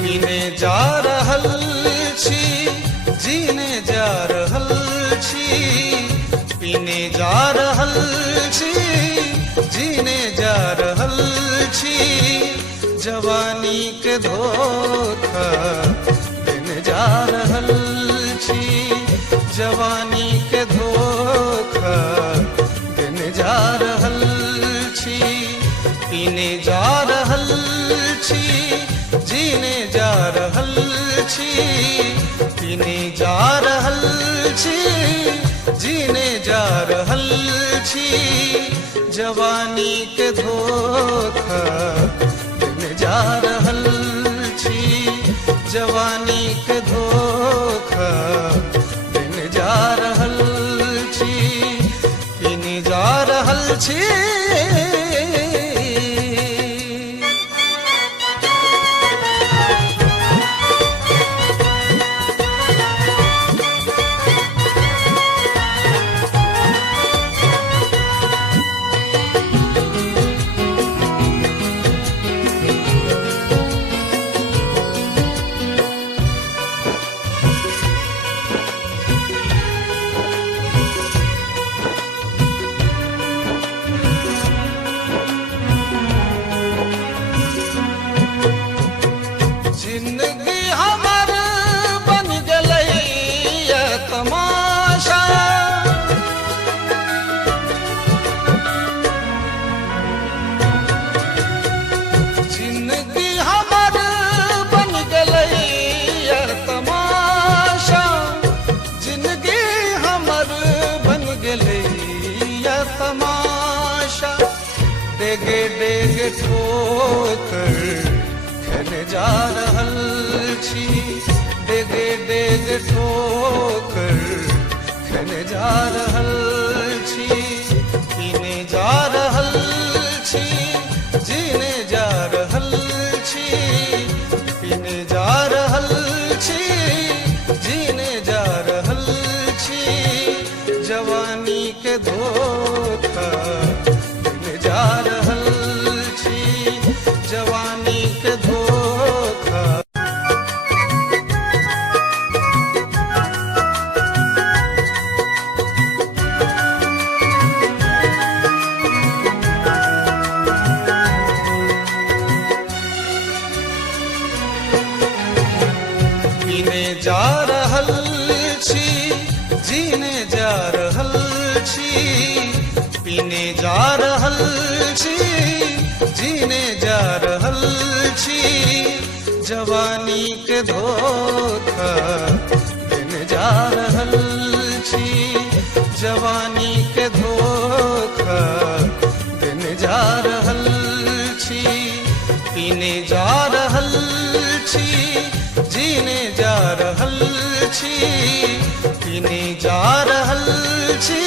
पीने जा रहल छी, जीने जा रहल छी, पीने जा रहल छी, जीने जा रहल छी, जवानी के धोखा देने जा रहल छी, जवानी के धोखा देने जा रहल छी, पीने जा रहल छी, जीने जा रहल छी, पीने जा रहल छी, जीने जा रहल छी, जवानी के धोखा देने जा रहल छी, जवानी के धोखा देने जा रहल छी, पीने जा रहल छी। जिंदगी हमर बन गलै ये तमाशा, जिंदगी हमर बन गलै ये तमाशा, जिंदगी हमर बन गलै ये तमाशा, डेगे डेगे ठोकर खाने जा रहल छी, डेगे डेगे ठोकर खाने जा रहल छी, पीने जा रहल छी, जीने जा रहल छी, पीने जा रहल छी, जीने जा रहल छी, जवानी के धोखा देने जा रहल छी, जवानी के धोखा। पीने जा रहल छी, जीने जा रहल छी, पीने जा रहल छी, जीने जा रहल छी, जवानी के धोखा देने जा रहल छी, जवानी के धोखा देने जा रहल छी, पीने जा रहल छी, जीने जा रहल छी, पीने जा रहल छी।